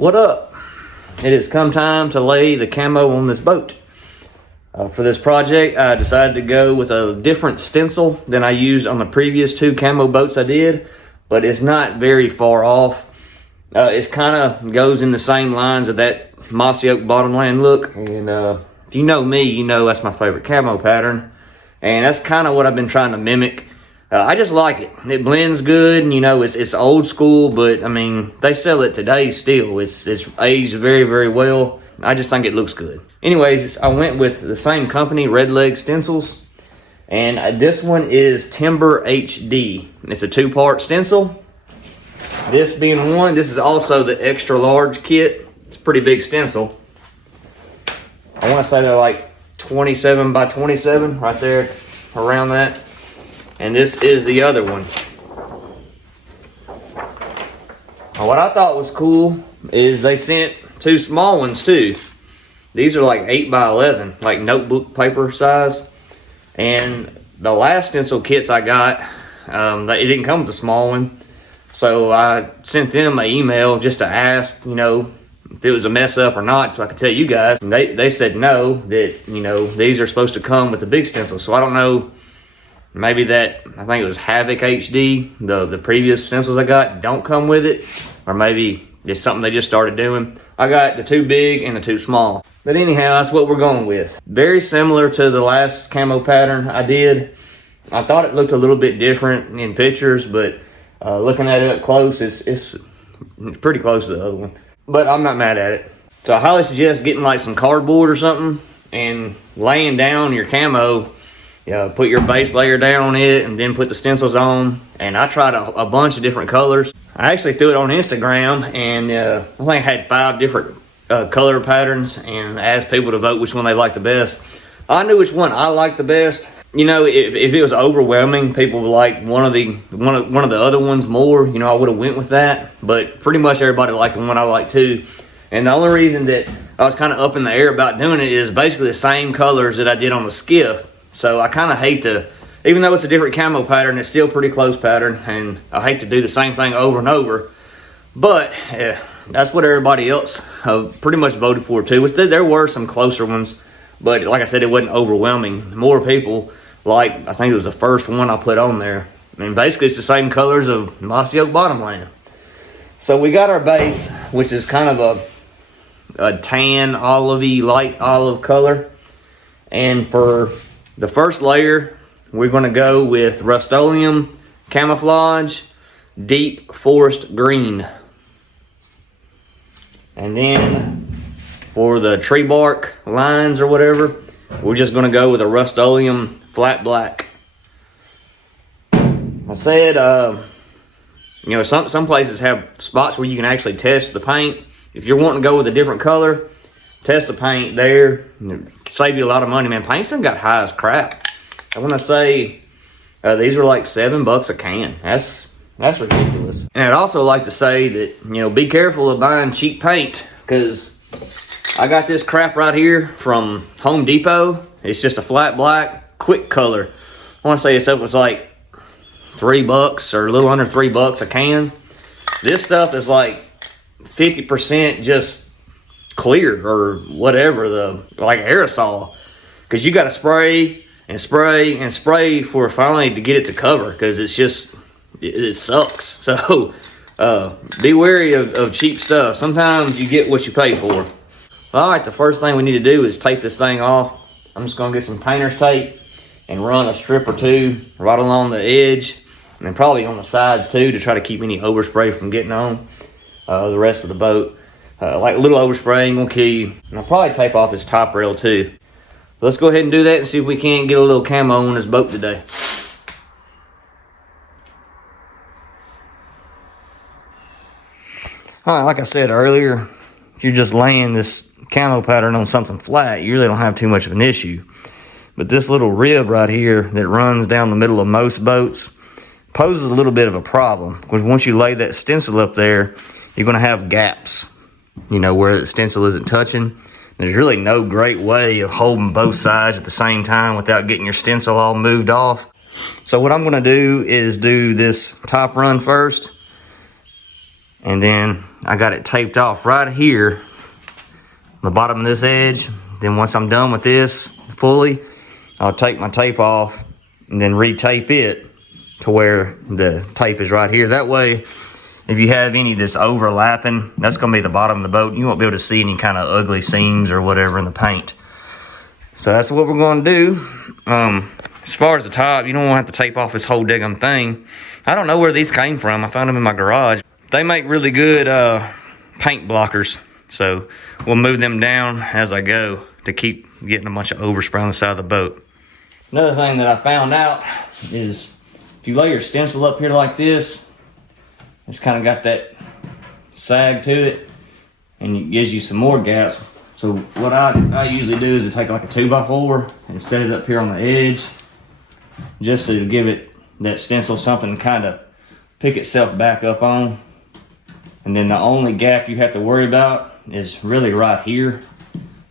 What up? It has come time to lay the camo on this boat. For this project, I decided to go with a different stencil than I used on the previous 2 camo boats I did, but it's not very far off. It's kind of goes in the same lines of that mossy oak bottomland look, and if you know me, you know that's my favorite camo pattern, and that's kind of what I've been trying to mimic. I just like it. It blends good, and you know, it's old school, but I mean, they sell it today still. It's aged very, very well. I just think it looks good. Anyways, I went with the same company, Redleg Stencils, and this one is Timber HD. It's a 2-part stencil. This being one, this is also the extra large kit. It's a pretty big stencil. I want to say they're like 27 by 27, right there, around that. And this is the other one. What I thought was cool is they sent 2 small ones too. These are like 8 by 11, like notebook paper size. And the last stencil kits I got, it didn't come with a small one. So I sent them an email just to ask, you know, if it was a mess up or not, so I could tell you guys. And they said no, that, you know, these are supposed to come with the big stencil. So I don't know. Maybe that, I think it was Havoc HD, the previous stencils I got don't come with it. Or maybe it's something they just started doing. I got the 2 big and the 2 small. But anyhow, that's what we're going with. Very similar to the last camo pattern I did. I thought it looked a little bit different in pictures, but looking at it up close, it's pretty close to the other one. But I'm not mad at it. So I highly suggest getting like some cardboard or something and laying down your camo. Put your base layer down on it and then put the stencils on. And I tried a bunch of different colors. I actually threw it on Instagram, and I think I had 5 different color patterns and asked people to vote which one they liked the best. I knew which one I liked the best. You know, if it was overwhelming, people would like one of the other ones more, you know, I would have went with that. But pretty much everybody liked the one I liked too. And the only reason that I was kind of up in the air about doing it is basically the same colors that I did on the skiff. So I kind of hate to, even though it's a different camo pattern, it's still a pretty close pattern, and I hate to do the same thing over and over. But that's what everybody else pretty much voted for too. There were some closer ones, but like I said, it wasn't overwhelming. More people, like I think it was the first one I put on there. I mean, basically it's the same colors of mossy oak bottomland. So we got our base, which is kind of a tan, olivey, light olive color. And for the first layer, we're going to go with Rust-Oleum Camouflage Deep Forest Green. And then for the tree bark lines or whatever, we're just going to go with a Rust-Oleum Flat Black. I said, you know, some places have spots where you can actually test the paint. If you're wanting to go with a different color, test the paint there. Save you a lot of money, man. Paint's done got high as crap. I want to say these are like $7 a can. That's ridiculous. And I'd also like to say that, you know, be careful of buying cheap paint, because I got this crap right here from Home Depot. It's just a flat black, quick color. I want to say it was like $3 or a little under $3 a can. This stuff is like 50% just clear or whatever, like aerosol, because you got to spray and spray and spray for finally to get it to cover, because it's just it sucks. So be wary of cheap stuff. Sometimes you get what you pay for. All right, the first thing we need to do is tape this thing off. I'm just gonna get some painter's tape and run a strip or 2 right along the edge, and then probably on the sides too, to try to keep any overspray from getting on the rest of the boat. Like a little overspray ain't gonna kill you. And I'll probably tape off his top rail too. But let's go ahead and do that and see if we can't get a little camo on this boat today. Alright, like I said earlier, if you're just laying this camo pattern on something flat, you really don't have too much of an issue. But this little rib right here that runs down the middle of most boats poses a little bit of a problem, because once you lay that stencil up there, you're gonna have gaps, you know, where the stencil isn't touching. There's really no great way of holding both sides at the same time without getting your stencil all moved off. So what I'm gonna do is do this top run first, And then I got it taped off right here, the bottom of this edge. Then once I'm done with this fully, I'll take my tape off and then re-tape it to where the tape is right here. That way, if you have any that's overlapping, that's gonna be the bottom of the boat. You won't be able to see any kind of ugly seams or whatever in the paint. So that's what we're gonna do. As far as the top, you don't want to have to tape off this whole daggum thing. I don't know where these came from. I found them in my garage. They make really good paint blockers. So we'll move them down as I go to keep getting a bunch of overspray on the side of the boat. Another thing that I found out is if you lay your stencil up here like this, it's kind of got that sag to it and it gives you some more gaps. So what I usually do is to take like a 2x4 and set it up here on the edge just to give it, that stencil, something to kind of pick itself back up on. And then the only gap you have to worry about is really right here.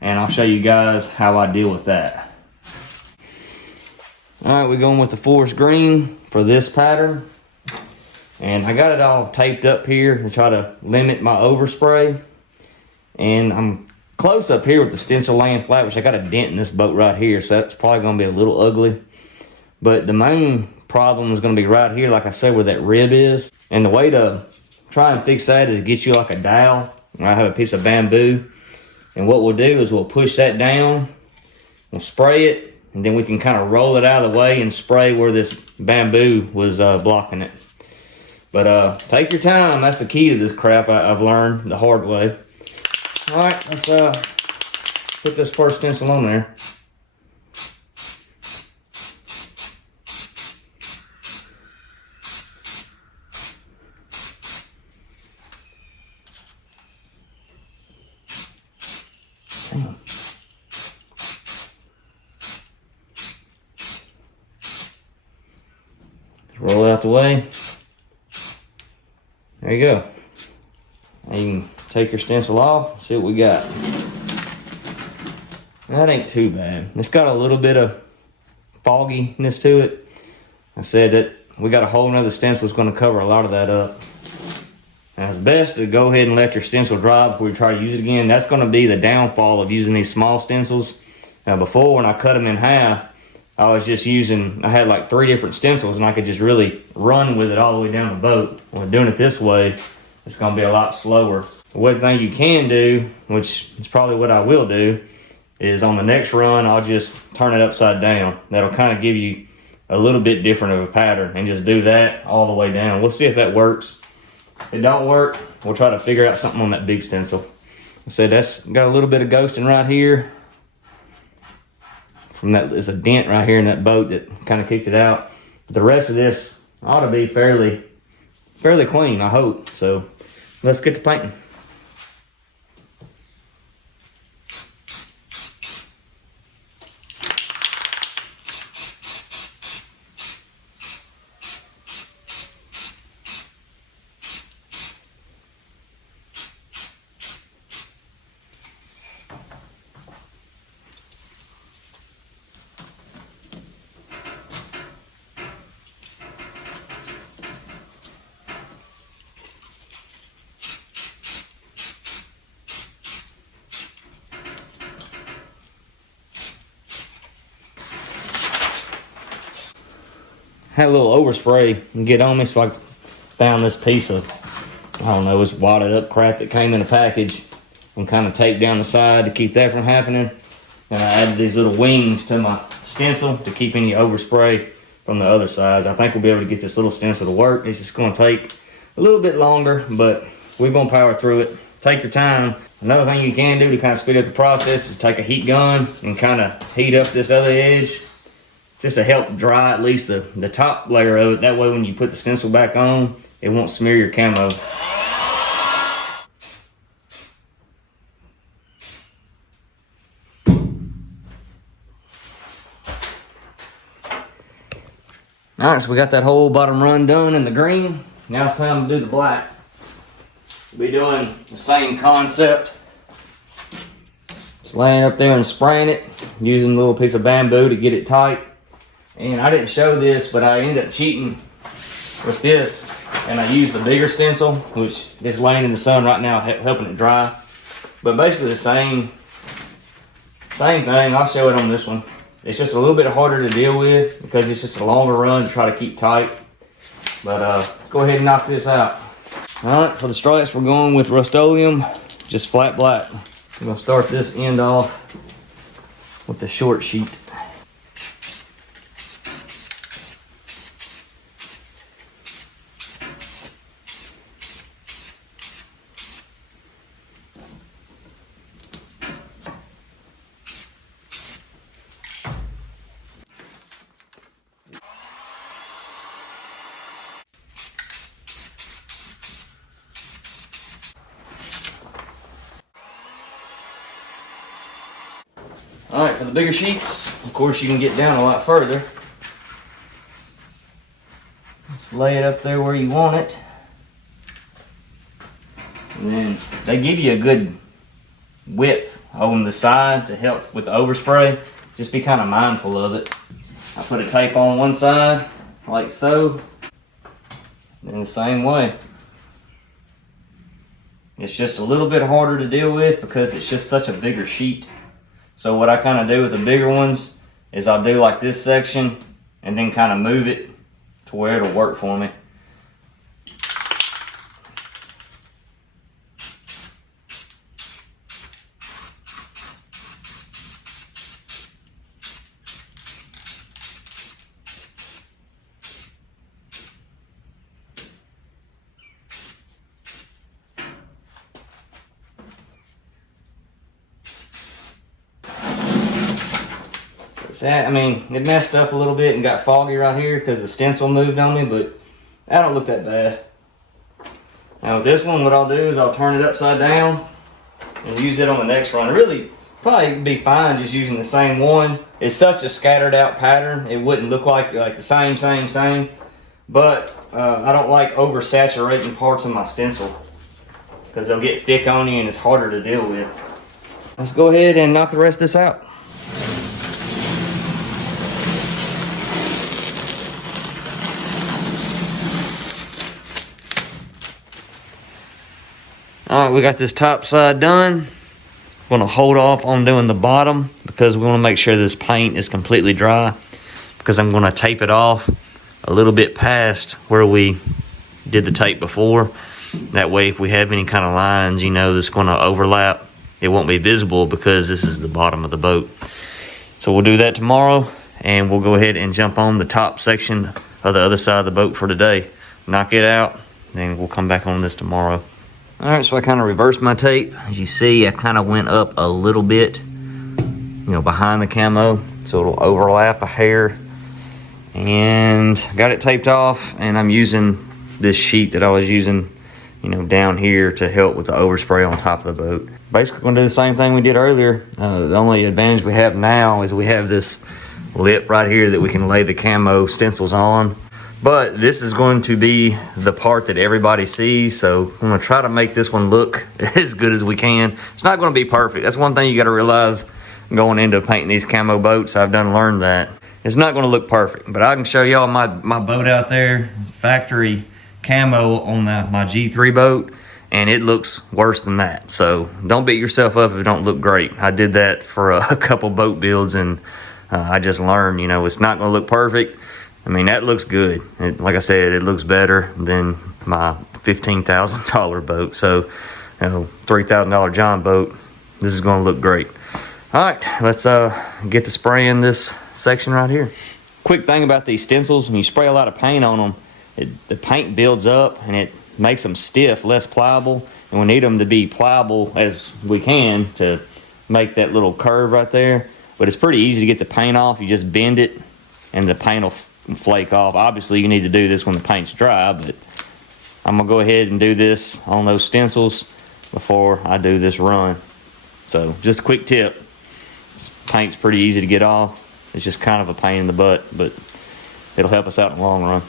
And I'll show you guys how I deal with that. All right, we're going with the forest green for this pattern. And I got it all taped up here to try to limit my overspray. And I'm close up here with the stencil laying flat, which I got a dent in this boat right here, so that's probably gonna be a little ugly. But the main problem is gonna be right here, like I said, where that rib is. And the way to try and fix that is get you like a dowel. I have a piece of bamboo. And what we'll do is we'll push that down, we'll spray it, and then we can kind of roll it out of the way and spray where this bamboo was blocking it. But take your time, that's the key to this crap. I've learned the hard way. All right, let's put this first stencil on there. Damn. Roll it out the way. There you go. Now you can take your stencil off, see what we got. That ain't too bad. It's got a little bit of fogginess to it. I said that we got a whole nother stencil that's going to cover a lot of that up. Now it's best to go ahead and let your stencil dry before you try to use it again. That's going to be the downfall of using these small stencils. Now before, when I cut them in half, I was just using, I had like 3 different stencils and I could just really run with it all the way down the boat. When doing it this way, it's going to be a lot slower. One thing you can do, which is probably what I will do, is on the next run, I'll just turn it upside down. That'll kind of give you a little bit different of a pattern, and just do that all the way down. We'll see if that works. If it don't work, we'll try to figure out something on that big stencil. I said that's got a little bit of ghosting right here. From that, there's a dent right here in that boat that kind of kicked it out. But the rest of this ought to be fairly clean, I hope. So let's get to painting. Had a little overspray and get on me, so I found this piece of, I don't know, it's wadded up crap that came in a package, and kind of taped down the side to keep that from happening. And I added these little wings to my stencil to keep any overspray from the other sides. I think we'll be able to get this little stencil to work. It's just going to take a little bit longer, but we're going to power through it. Take your time. Another thing you can do to kind of speed up the process is take a heat gun and kind of heat up this other edge, just to help dry at least the top layer of it. That way when you put the stencil back on, it won't smear your camo. Alright, so we got that whole bottom run done in the green. Now it's time to do the black. We'll be doing the same concept. Just laying up there and spraying it, using a little piece of bamboo to get it tight. And I didn't show this, but I ended up cheating with this. and I use the bigger stencil, which is laying in the sun right now, helping it dry. But basically the same thing. I'll show it on this one. It's just a little bit harder to deal with because it's just a longer run to try to keep tight. But let's go ahead and knock this out. All right, for the stripes, we're going with Rust-Oleum, just flat black. I'm gonna start this end off with the short sheet. All right, for the bigger sheets, of course you can get down a lot further. Just lay it up there where you want it. And then they give you a good width on the side to help with the overspray. Just be kind of mindful of it. I put a tape on one side, like so. Then the same way. It's just a little bit harder to deal with because it's just such a bigger sheet. So what I kind of do with the bigger ones is I'll do like this section and then kind of move it to where it'll work for me. I mean, it messed up a little bit and got foggy right here because the stencil moved on me, but that don't look that bad. Now with this one, what I'll do is I'll turn it upside down and use it on the next run. Really, probably be fine just using the same one. It's such a scattered out pattern, it wouldn't look like the same. But I don't like oversaturating parts of my stencil because they'll get thick on you and it's harder to deal with. Let's go ahead and knock the rest of this out. Alright, we got this top side done. I'm going to hold off on doing the bottom because we want to make sure this paint is completely dry, because I'm going to tape it off a little bit past where we did the tape before. That way if we have any kind of lines, you know, that's going to overlap, it won't be visible because this is the bottom of the boat. So we'll do that tomorrow, and we'll go ahead and jump on the top section of the other side of the boat for today. Knock it out, then we'll come back on this tomorrow. Alright, so I kind of reversed my tape. As you see, I kind of went up a little bit, you know, behind the camo, so it'll overlap a hair. And got it taped off, and I'm using this sheet that I was using, you know, down here to help with the overspray on top of the boat. Basically going to do the same thing we did earlier. The only advantage we have now is we have this lip right here that we can lay the camo stencils on. But this is going to be the part that everybody sees, so I'm going to try to make this one look as good as we can. It's not going to be perfect. That's one thing you got to realize going into painting these camo boats. I've learned that. It's not going to look perfect, but I can show y'all my boat out there, factory camo on my G3 boat, and it looks worse than that. So don't beat yourself up if it don't look great. I did that for a couple boat builds, and I just learned, you know, it's not going to look perfect. I mean, that looks good. Like I said, it looks better than my $15,000 boat. So, you know, $3,000 John boat, this is going to look great. All right, let's get to spraying this section right here. Quick thing about these stencils, when you spray a lot of paint on them, the paint builds up and it makes them stiff, less pliable. And we need them to be pliable as we can to make that little curve right there. But it's pretty easy to get the paint off. You just bend it and the paint will flake off. Obviously you need to do this when the paint's dry, but I'm gonna go ahead and do this on those stencils before I do this run. So just a quick tip, this paint's pretty easy to get off. It's just kind of a pain in the butt, but it'll help us out in the long run.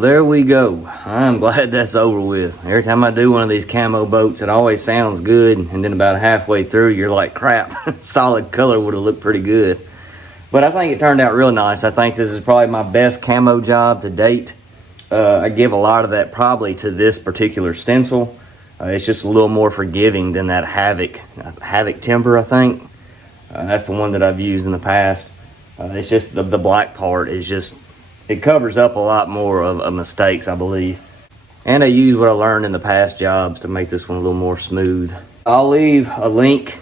Well, there we go. I'm glad that's over with. Every time I do one of these camo boats, it always sounds good, and then about halfway through, you're like, crap, solid color would have looked pretty good. But I think it turned out real nice. I think this is probably my best camo job to date. I give a lot of that probably to this particular stencil. It's just a little more forgiving than that Havoc timber, I think. That's the one that I've used in the past. It's just the black part is just, it covers up a lot more of mistakes, I believe. And I use what I learned in the past jobs to make this one a little more smooth. I'll leave a link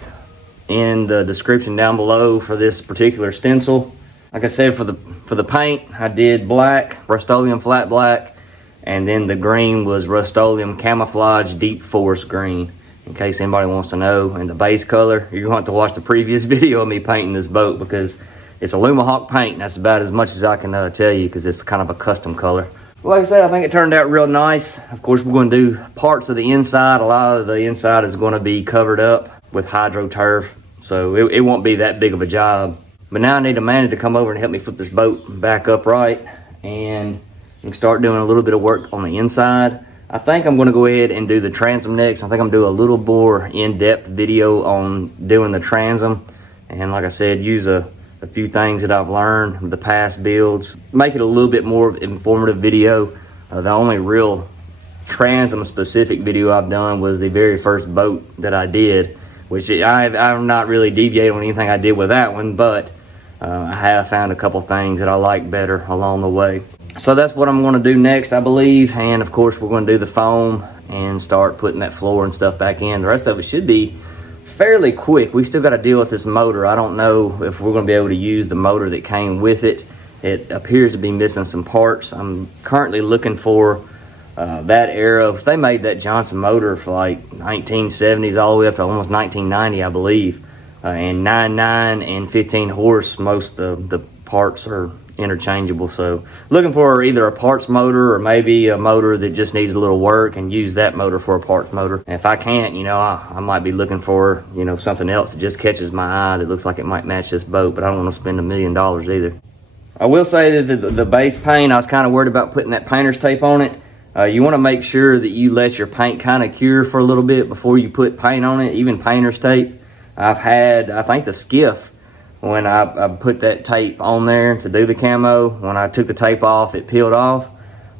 in the description down below for this particular stencil. Like I said, for the paint, I did black, Rust-Oleum flat black, and then the green was Rust-Oleum camouflage deep forest green, in case anybody wants to know. And the base color, you're going to have to watch the previous video of me painting this boat, because it's Alumahawk paint, and that's about as much as I can tell you, because it's kind of a custom color. Like I said, I think it turned out real nice. Of course, we're going to do parts of the inside. A lot of the inside is going to be covered up with hydro turf, so it won't be that big of a job. But now I need Amanda to come over and help me flip this boat back upright, and start doing a little bit of work on the inside. I think I'm going to go ahead and do the transom next. I think I'm going to do a little more in-depth video on doing the transom, and like I said, use a few things that I've learned with the past builds, make it a little bit more informative video. The only real transom specific video I've done was the very first boat that I did, which I'm not really deviating on anything I did with that one, but I have found a couple things that I like better along the way. So that's what I'm going to do next, I believe. And of course, we're going to do the foam and start putting that floor and stuff back in. The rest of it should be fairly quick. We still got to deal with this motor. I don't know if we're going to be able to use the motor that came with it. It appears to be missing some parts. I'm currently looking for that era. They made that Johnson motor for like 1970s all the way up to almost 1990, I believe. And 9.9 and 15 horse, most of the parts are interchangeable. So looking for either a parts motor or maybe a motor that just needs a little work, and use that motor for a parts motor. And if I can't, I might be looking for, something else that just catches my eye that looks like it might match this boat, but I don't want to spend $1 million either. I will say that the base paint, I was kind of worried about putting that painter's tape on it. You want to make sure that you let your paint kind of cure for a little bit before you put paint on it, even painter's tape. I've had, I think the skiff, when I put that tape on there to do the camo, when I took the tape off, it peeled off.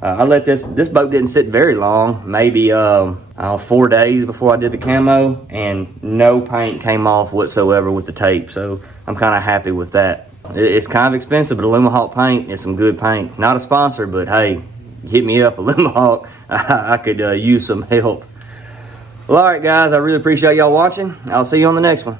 I let this boat didn't sit very long, maybe 4 days before I did the camo, and no paint came off whatsoever with the tape. So I'm kind of happy with that. It's kind of expensive, but Alumahawk paint is some good paint. Not a sponsor, but hey, hit me up, Alumahawk. I could use some help. Well, all right, guys, I really appreciate y'all watching. I'll see you on the next one.